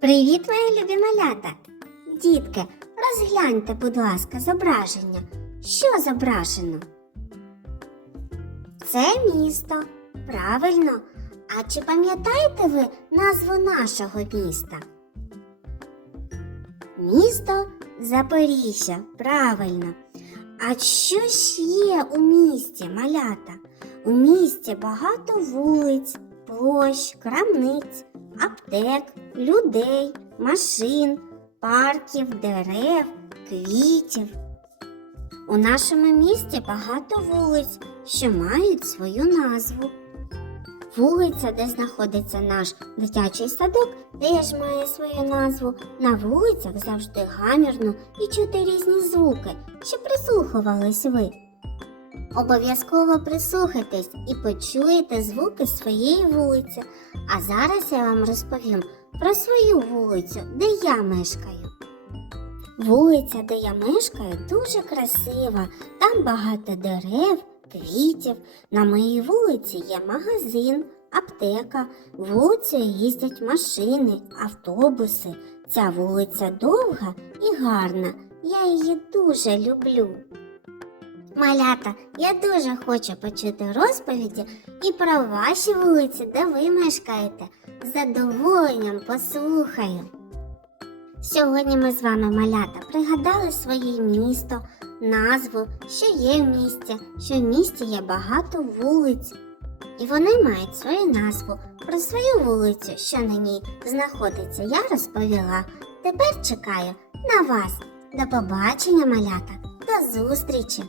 Привіт, мої любі малята! Дітки, розгляньте, будь ласка, зображення. Що зображено? Це місто. Правильно. А чи пам'ятаєте ви назву нашого міста? Місто Запоріжжя. Правильно. А що ж є у місті, малята? У місті багато вулиць, площ, крамниць, аптек, людей, машин, парків, дерев, квітів. У нашому місті багато вулиць, що мають свою назву. Вулиця, де знаходиться наш дитячий садок, теж має свою назву. На вулицях завжди гамірно і чути різні звуки. Чи прислухувались ви? Обов'язково прислухайтесь і почуєте звуки своєї вулиці. А зараз я вам розповім про свою вулицю, де я мешкаю. Вулиця, де я мешкаю, дуже красива. Там багато дерев, квітів. На моїй вулиці є магазин, аптека. Вулицею їздять машини, автобуси. Ця вулиця довга і гарна. Я її дуже люблю. Малята, я дуже хочу почути розповіді і про ваші вулиці, де ви мешкаєте. З задоволенням послухаю. Сьогодні ми з вами, малята, пригадали своє місто, назву, що є в місті, що в місті є багато вулиць. І вони мають свою назву. Про свою вулицю, що на ній знаходиться, я розповіла. Тепер чекаю на вас. До побачення, малята, до зустрічі!